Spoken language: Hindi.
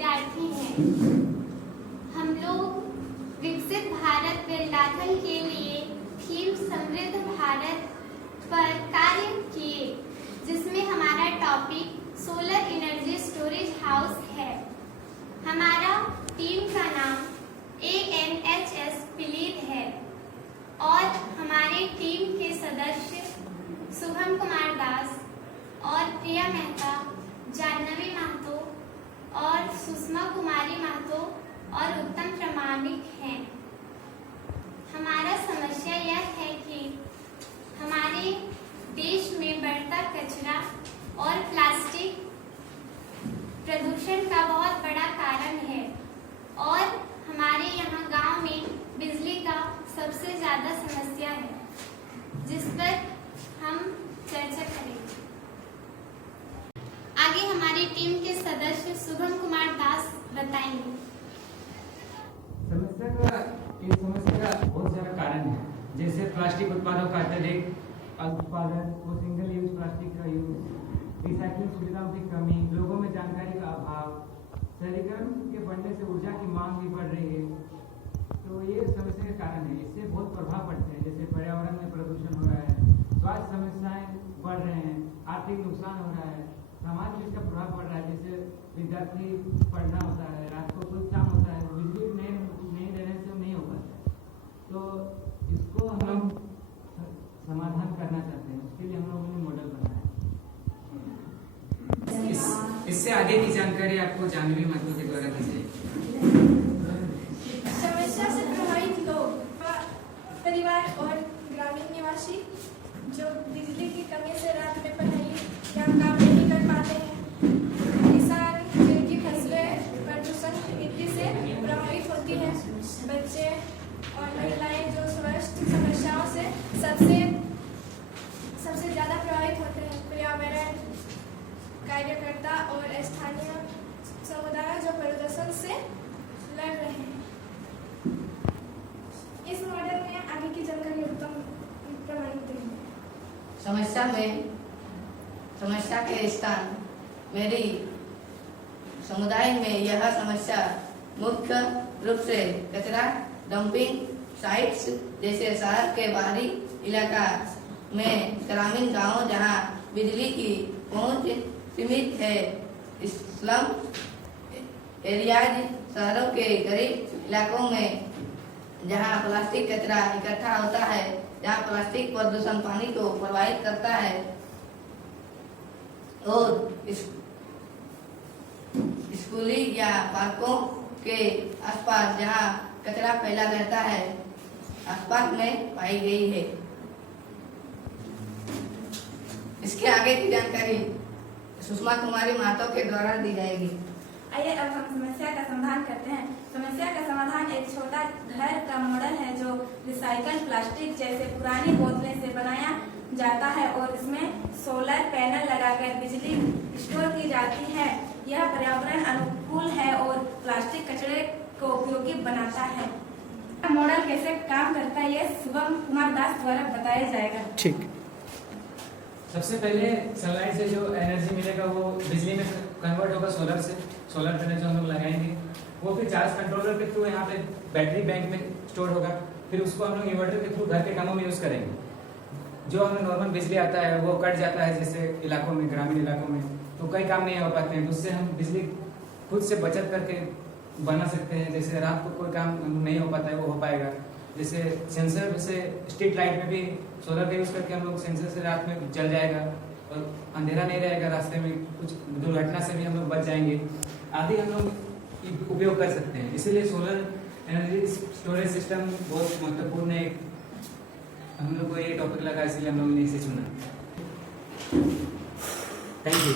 विद्यार्थी हैं। हम लोग विकसित भारत विरासत के लिए थीम समृद्ध भारत पर कार्य किए, जिसमें हमारा topic solar energy storage house है। हमारा टीम का नाम ANHS पिलीद है और हमारे टीम के सदस्य शुभम कुमार दास और प्रिया मेहता, जानवी महतो और सुषमा कुमारी महतो और उत्तम प्रामाणिक हैं। हमारा समस्या यह है कि हमारे देश में बढ़ता कचरा और प्लास्टिक प्रदूषण का बहुत बड़ा कारण है और हमारे यहाँ गांव में बिजली का सबसे ज्यादा समस्या है, जिस पर हम चर्चा करेंगे। आगे हमारी टीम के सदस्य शुभम कुमार दास बताएंगे। समस्या का बहुत सारा कारण है, जैसे प्लास्टिक उत्पादों का अत्यधिक उत्पादन और सिंगल यूज प्लास्टिक का यूज, रिसाइकलिंग सुविधाओं की कमी, लोगों में जानकारी का अभाव, शहरीकरण के बढ़ने से ऊर्जा की मांग भी बढ़ रही है। तो ये समस्या के कारण है। इससे बहुत प्रभाव पड़ते हैं, जैसे पर्यावरण में प्रदूषण हो रहा है, स्वास्थ्य समस्याएं बढ़ रहे हैं, आर्थिक नुकसान हो रहा है, समाज में इसका प्रभाव पड़ रहा है। जैसे विद्यार्थी पढ़ना होता है, रात को कोई काम होता है, बिजली नहीं देने से नहीं हो पाता है। तो इसको हम लोग समाधान करना चाहते हैं, उसके लिए हम लोगों ने मॉडल बनाया है। इससे आगे की जानकारी आपको जानवी महतो के द्वारा दी जाएगी। समस्या से प्रभावित लोग, परिवार और ग्रामीण निवासी जो बिजली की कमी से रात में पढ़ाई या काम नहीं कर पाते हैं, किसान जिनकी फसलें प्रदूषण मिट्टी से प्रभावित होती हैं, बच्चे और महिलाएं जो स्वास्थ्य समस्याओं से सबसे ज़्यादा प्रभावित होते हैं, पर्यावरण कार्यकर्ता और स्थानीय समुदाय जो प्रदूषण से लड़ रहे हैं। इस मॉडल में आगे की जानकारी उत्तम प्रमाणित देंगे। समस्या के स्थान मेरी समुदाय में यह समस्या मुख्य रूप से कचरा डंपिंग साइट्स जैसे शहर के बाहरी इलाका में ग्रामीण गांव जहां बिजली की पहुंच सीमित है, स्लम एरियाज शहरों के गरीब इलाकों में जहां प्लास्टिक कचरा इकट्ठा होता है, जहां प्लास्टिक प्रदूषण पानी को प्रभावित करता है और स्कूली या पार्कों के आसपास जहां कचरा फैला रहता है, आसपास में पाई गई है। इसके आगे की जानकारी सुषमा कुमारी महतो के द्वारा दी जाएगी। आइए अब हम समस्या का समाधान करते हैं। समस्या का समाधान एक छोटा घर का मॉडल है जो रिसाइकल प्लास्टिक जैसे पुरानी बोतलें से बनाया जाता है और इसमें सोलर पैनल लगाकर बिजली स्टोर की जाती है। यह पर्यावरण अनुकूल है और प्लास्टिक कचरे को उपयोगी बनाता है। मॉडल कैसे काम करता है, ये शुभम कुमार दास द्वारा बताया जाएगा। ठीक। सबसे पहले सनलाइट से जो एनर्जी मिलेगा वो बिजली में कन्वर्ट होगा सोलर पैनल जो हम लोग लगाएंगे, वो फिर चार्ज कंट्रोलर के थ्रू यहाँ पे बैटरी बैंक में स्टोर होगा, फिर उसको हम लोग इन्वर्टर के थ्रू घर के कामों में यूज़ करेंगे। जो हमें नॉर्मल बिजली आता है वो कट जाता है, जैसे इलाकों में, ग्रामीण इलाकों में तो कई काम नहीं हो पाते हैं, तो उससे हम बिजली खुद से बचत करके बना सकते हैं। जैसे रात को कोई काम नहीं हो पाता है वो हो पाएगा, जैसे सेंसर से स्ट्रीट लाइट में भी सोलर का यूज़ करके हम लोग सेंसर से रात में जल जाएगा और अंधेरा नहीं रहेगा, रास्ते में कुछ दुर्घटना से भी हम लोग बच जाएंगे, आदि हम लोग उपयोग कर सकते हैं। इसीलिए सोलर एनर्जी स्टोरेज सिस्टम बहुत महत्वपूर्ण है। हम लोग को ये टॉपिक लगा, इसलिए हम लोगों ने इसे चुना। Thank you.